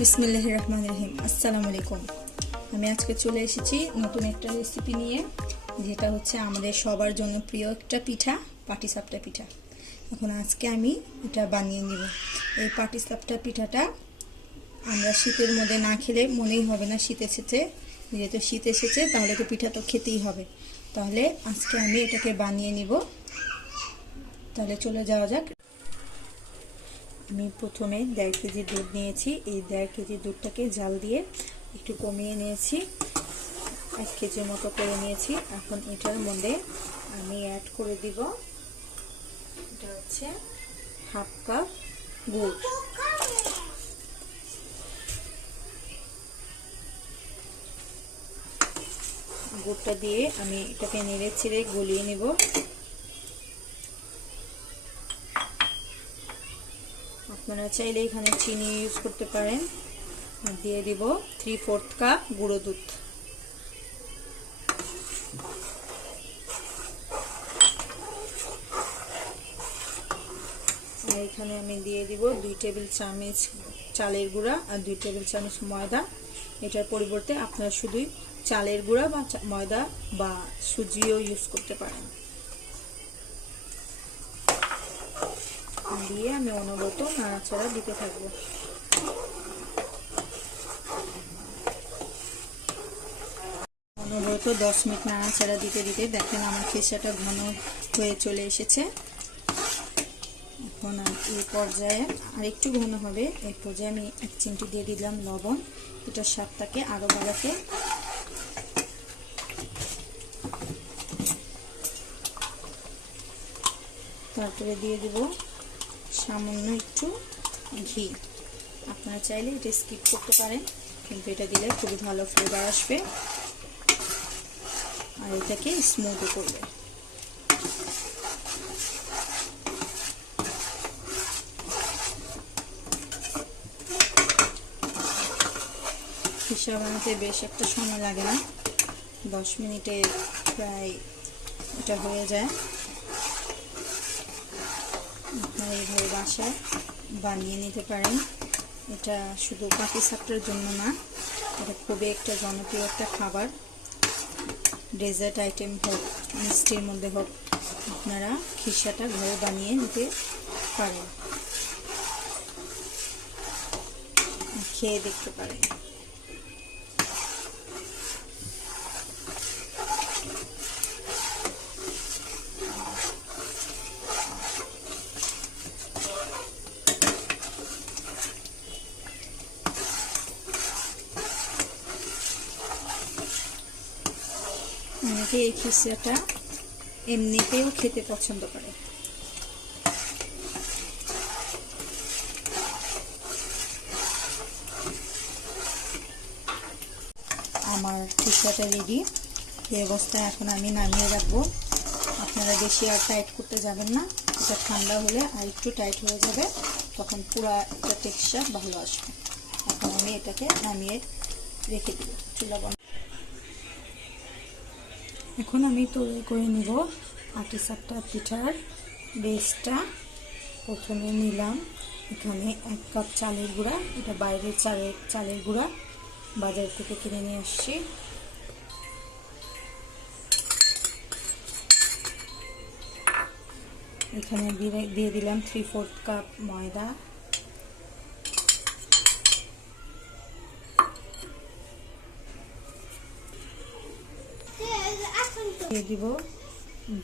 বিসমিল্লাহ রহমান রহিম আসসালামু আলাইকুম আমি আজকে চলে এসেছি নতুন একটা রেসিপি নিয়ে, যেটা হচ্ছে আমাদের সবার জন্য প্রিয় একটা পিঠা পাটিসাপটা পিঠা। এখন আজকে আমি এটা বানিয়ে নিব। এই পাটিসাপটা পিঠাটা আমরা শীতের মধ্যে না খেলে মনেই হবে না, শীত এসেছে। যেহেতু শীত এসেছে, তাহলে তো পিঠা তো খেতেই হবে। তাহলে আজকে আমি এটাকে বানিয়ে নিব। তাহলে চলে যাওয়া যাক। আমি প্রথমে দেড় কেজি দুধ নিয়েছি। এই দেড় কেজি দুধটাকে জাল দিয়ে একটু কমিয়ে নিয়েছি। এক কেজির মতো করে নিয়েছি। এখন এটার মধ্যে আমি অ্যাড করে দিব। এটা হচ্ছে হাফ কাপ গুড়। গুড়টা দিয়ে আমি এটাকে নেড়ে ছেড়ে গলিয়ে নেব। আপনারা চাইলে এখানে চিনি ইউজ করতে পারেন। দিয়ে দিব থ্রি ফোর্থ কাপ গুঁড়ো দুধ। এখানে আমি দিয়ে দিব দুই টেবিল চামচ চালের গুঁড়া আর দুই টেবিল চামচ ময়দা। এটার পরিবর্তে আপনারা শুধুই চালের গুঁড়া বা ময়দা বা সুজিও ইউজ করতে পারেন। দিয়ে আমি অনবরত নাড়াচাড়া দিতে থাকব। অনবরত দশ মিনিট নাড়াচাড়া দিতে দিতে দেখেন আমার খেসাটা ঘন হয়ে চলে এসেছে। এখন এই পর্যায়ে আর একটু ঘন হবে। এই পর্যায়ে আমি এক চিমটি দিয়ে দিলাম লবণ। এটার স্বাদটাকে আরও বাড়াতে। তারপরে দিয়ে দেব সামান্য একটু ঘি। আপনারা চাইলে এটা স্কিপ করতে পারেন, কিন্তু এটা দিলে খুবই ভালো ফ্লেভার আসবে। আর এটাকে স্মুথও করবে। হিসাব বানাতে বেশ একটা সময় লাগে না। দশ মিনিটে প্রায় এটা হয়ে যায়। আপনারা এইভাবে বাসায় বানিয়ে নিতে পারেন। এটা শুধু পাটি সাপটার জন্য না, এটা খুবই একটা জনপ্রিয় একটা খাবার। ডেজার্ট আইটেম হোক, মিষ্টির মধ্যে হোক, আপনারা খিসাটা ঘরে বানিয়ে নিতে পারেন। খেয়ে দেখতে পারেন। খিচড়াটা এমনিতেও খেতে পছন্দ করে। আমার খিচড়াটা রেডি এই অবস্থায় এখন আমি নামিয়ে রাখব। আপনারা বেশি আর টাইট করতে যাবেন না। এটা ঠান্ডা হলে আর একটু টাইট হয়ে যাবে, তখন পুরা একটা টেক্সচার ভালো আসবে। এখন আমি এটাকে নামিয়ে রেখে দিব। চুলা এখন আমি তৈরি করে নিব আটি সাপটা, পিঠার বেসটা। প্রথমে নিলাম এখানে এক কাপ চালের গুঁড়া, এটা বাইরের চালের চালের গুঁড়া। বাজার থেকে কিনে নিয়ে আসছি। এখানে দিয়ে দিলাম থ্রি ফোর্থ কাপ ময়দা। দিয়ে দিব।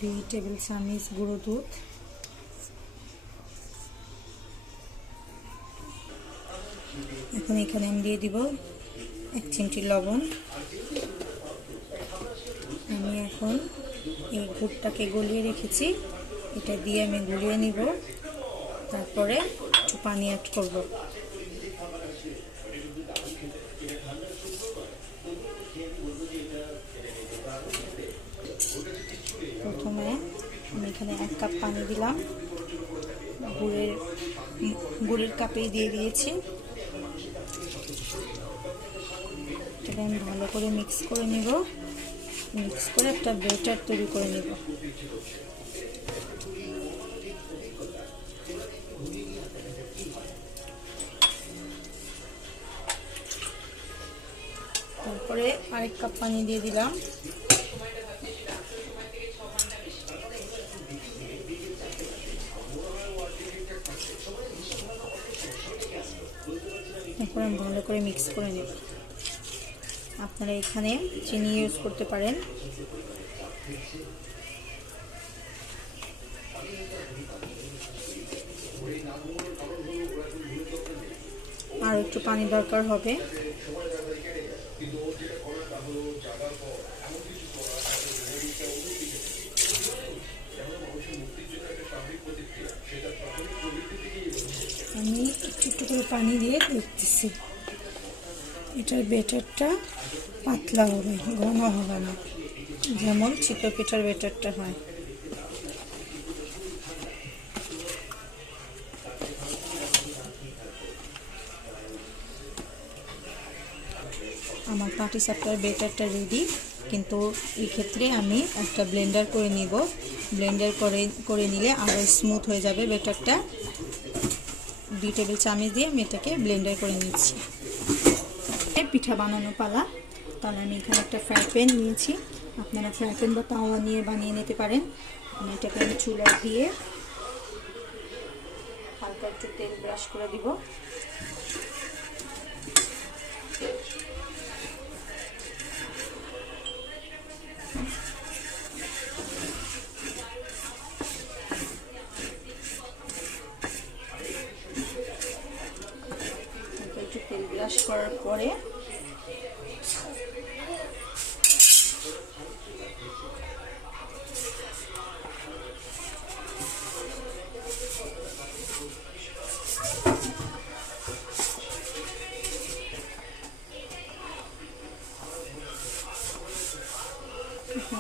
দুই টেবিল চামচ গুঁড়ো দুধ। এখন এখানে আমি দিয়ে দিব এক চিমটি লবণ। আমি এখন এই গুড়টাকে গলিয়ে রেখেছি। এটা দিয়ে আমি গুলিয়ে নিব। তারপরে একটু পানি অ্যাড করব। প্রথমে আমি এখানে এক কাপ পানি দিলাম। গুড়ের গুড়ের কাপেই দিয়ে দিয়েছি। এটাকে আমি ভালো করে মিক্স করে নিব। মিক্স করে একটা বেটার তৈরি করে নিব। করে আরেক কাপ পানি দিয়ে দিলাম। ভালো করে মিক্স করে নেব আপনারা এখানে চিনি ইউজ করতে পারেন। আর একটু পানি দরকার হবে। একটু করে পানি দিয়ে দেখতেছি এটার বেটারটা পাতলা হবে, ঘন হবে না। যেমন চিতই পিঠার বেটারটা হয়। আমার পাটি সাপটার বেটারটা রেডি কিন্তু এই ক্ষেত্রে আমি একটা ব্লেন্ডার করে নিব। ব্লেন্ডার করে করে নিলে আরও স্মুথ হয়ে যাবে বেটারটা দুই টেবিল চামচ দিয়ে আমি এটাকে ব্লেন্ডার করে নিচ্ছি। পিঠা বানানো পালা। তাহলে আমি এখানে একটা ফ্রাই প্যান নিয়েছি। আপনারা ফ্রাই প্যান বা তাওয়া নিয়ে বানিয়ে নিতে পারেন। আমি এটাকে আমি চুলা দিয়ে হালকা একটু তেল ব্রাশ করে দিব। করার পরে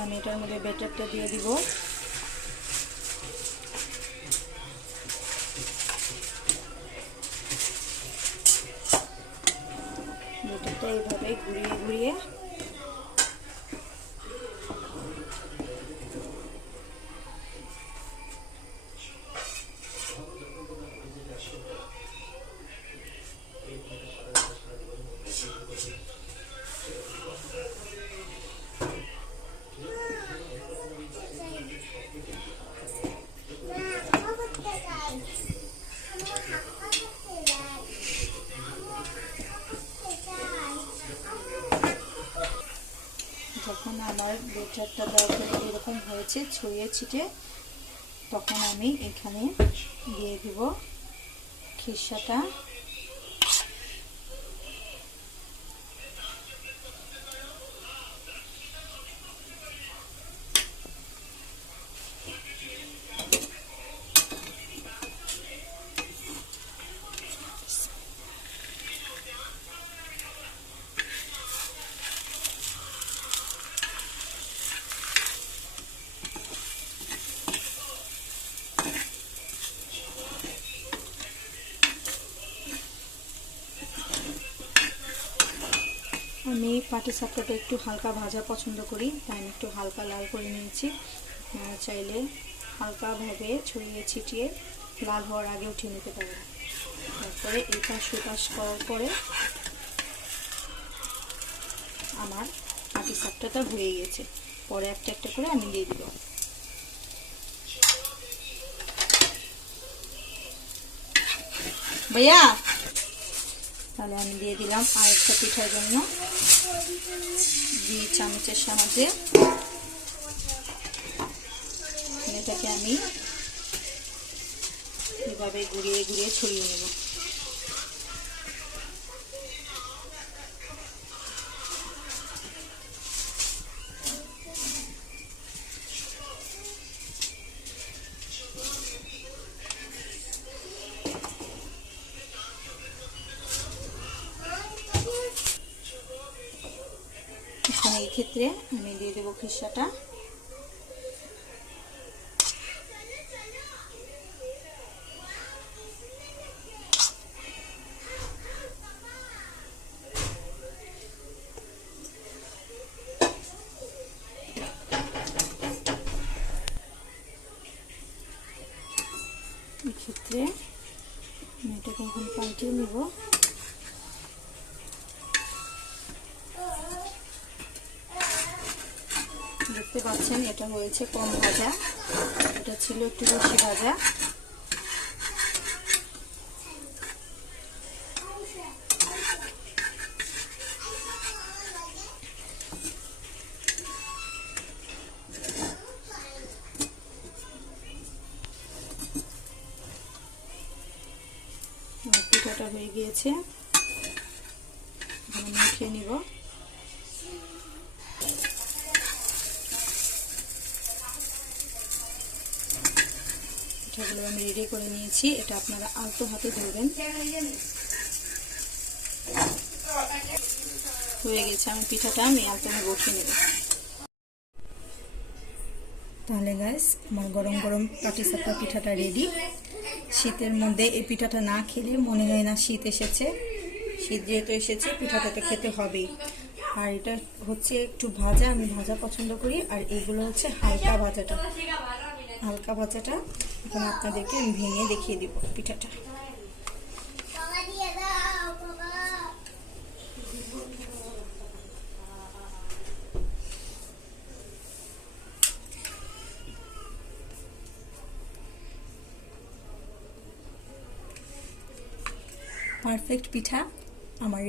আমি এটার মধ্যে বেটারটা দিয়ে দিব। এইভাবে ঘুরিয়ে ঘুরিয়ে যখন হয়েছে ছড়িয়ে ছিটে তখন আমি এখানে দিয়ে দিব খিসাটা আমি পাটি সাপটাটা একটু হালকা ভাজা পছন্দ করি, তাই আমি একটু হালকা লাল করে নিয়েছি। আপনারা চাইলে হালকাভাবে ছড়িয়ে ছিটিয়ে লাল হওয়ার আগে উঠিয়ে নিতে পারবেন তারপরে এটা সুপাস করার পরে আমার পাটি সাপটাটা হয়ে গেছে। পরে একটা একটা করে আমি দিয়ে দিব। ভাইয়া তাহলে আমি দিয়ে দিলাম আরেকটা পিঠার জন্য। দুই চামচের সাহায্যে। এটাকে আমি এভাবে ঘুরিয়ে ঘুরিয়ে ছড়িয়ে নেব। ক্ষেত্রে আমি দিয়ে দেবো খিসাটা। দেখতে পাচ্ছেন, এটা হয়েছে কম ভাজা। এটা ছিল একটু বেশি ভাজা। পিঠাটা হয়ে গিয়েছে। উঠিয়ে নিব। পিঠাগুলো আমি রেডি করে নিয়েছি, এটা আপনারা আলতো হাতে ধরবেন। হয়ে গেছে আমার পিঠাটা, আমি আলতো ভাবে উঠিয়ে নেব। তাহলে গাইস আমার গরম গরম পাটি সাপটা পিঠাটা রেডি শীতের মধ্যে এই পিঠাটা না খেলে মনে হয় না শীত এসেছে। শীত যেহেতু এসেছে, পিঠাটা তো খেতে হবেই। আর এটা হচ্ছে একটু ভাজা, আমি ভাজা পছন্দ করি। আর এগুলো হচ্ছে হালকা ভাজাটা। হালকা ভাজাটা এখন আপনাদেরকে ভেঙে দেখিয়ে দিব পিঠাটা। পারফেক্ট পিঠা আমার